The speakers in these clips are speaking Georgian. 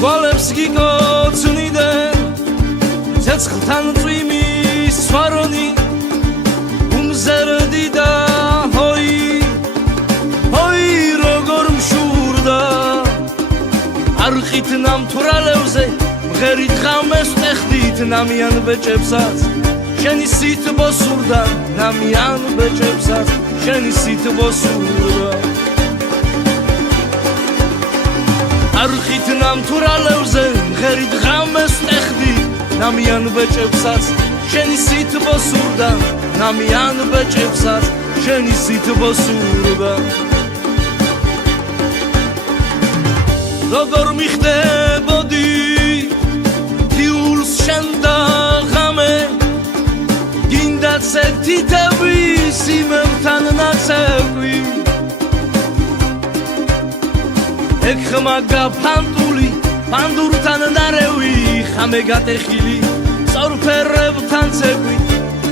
გვალებს გიკოცნიდან ცეცხლთან წვიმის სვარონი უმზერდი და ჰოი როგორ მშურდა არხით ნამთვრალევზე მღერით ღამეს ტეხდით ნამიან ბეჭებსაც შენი სითბო სურდა ნამიან ბეჭებსაც შენი სითბო სურდა არხით ნამთვრალევზე მღერით ღამეს ტეხდით ნამიან ბეჭებსაც შენი სითბო სურდა ნამიან ბეჭებსაც შენი სითბო სურდა როგორ მიხდებოდი თიულს შენ და ღამე გინდაც ერთი თების იმებთან ნაცეკვი ეხმაგა ფანდურთან ნარევი ხამე გატეხილი სწორფერებთან ცეკვი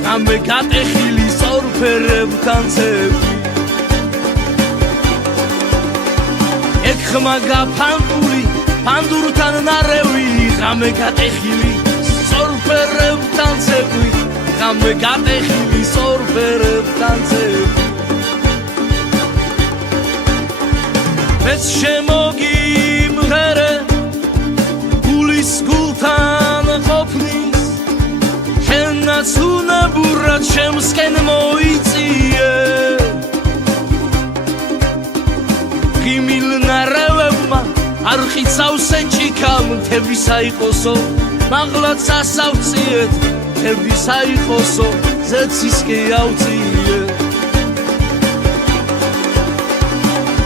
ხამე გატეხილი სწორფერებთან ცეკვი ეხმაგა ფანდურთან ნარევი ხამე გატეხილი სწორფერებთან ცეკვი ხამე გატეხილი სწორფერებთან ცეკვი მეც შემოგიმღერე გულის გულთან ყოფნის შენაც უნებურად შემსკენ მოიწიე ღიმილ ნარევებმა არხით სავსეჭიქა მთების აიყოსო მაღლაც ასავწიეთ მთების აიყოსო ზეცისკე ავწიე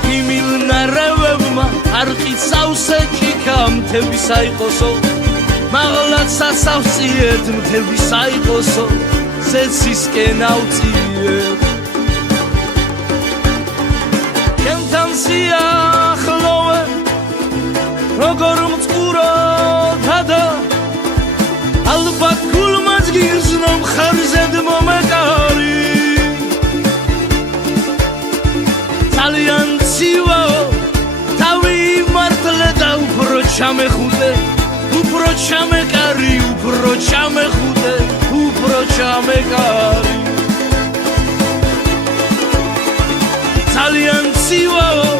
ღიმილ ნარევებმა არხით სავსეჭიქა მთების აიყოსო მაღლაც ასავწიეთ მთების აიყოსო ზეცისკე ავწიე შენთან სიახლოვე როგორ მწყუროთა და ალბათ გულმაც გიზნო მხარზედ მომეკარი ძალიან ცივაო თავი მართლე და უფრო ჩამეხუტე უფრო ჩამეკარი უფრო ჩამეხუტე უფრო ჩამეკარი ძალიან ცივაო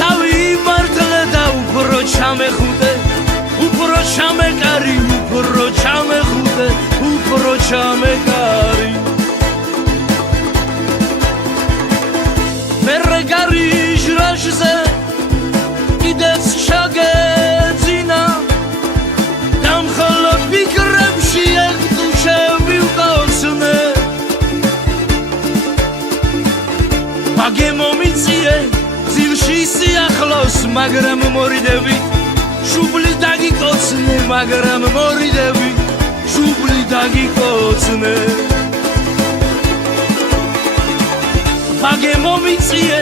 თავი მართლე და უფრო ჩამეხუტე უფრო ჩამეკარი უფრო ჩამეხუტე უფრო ჩამეკარი მერე გარიჟრაშზე კიდეც ჩაგეძინა და მხოლოდ ფიქრებში ეხტუ შევივკოცნე მაგემომიწიე ძილში სიახლოს მაგრამ მორიდები შუბლი დაგიკოცნე მაგრამ მორიდები შუბლი დაგიკოცნე მაგემომიწიე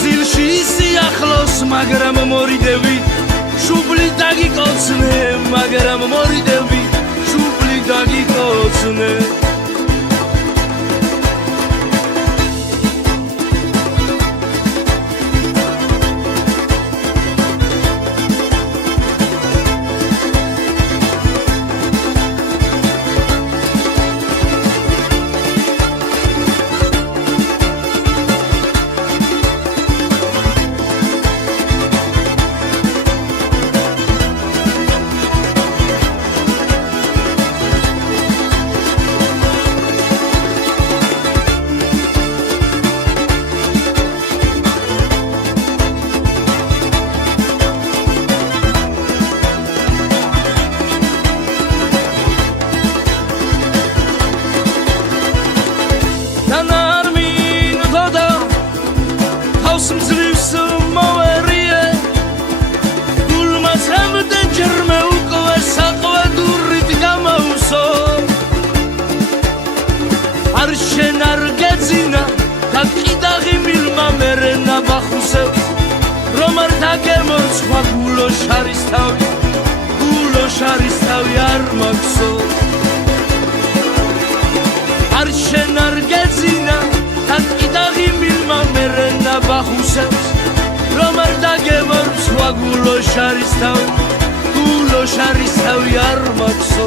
ძილში სიახლოს მაგრამ მორიდები შუბლი დაგიკოცნე მაგრამ მორიდები შუბლი დაგიკოცნე რომ არ დაგემორცხვა გულოშ არის თავი არ მაქსო არ შენ არ გეძინა დაკიდაღი მილმა მერე ნაბახუსებს რომ არ დაგემორცხვა გულოშ არის გულო შარის თავი არ მაქსო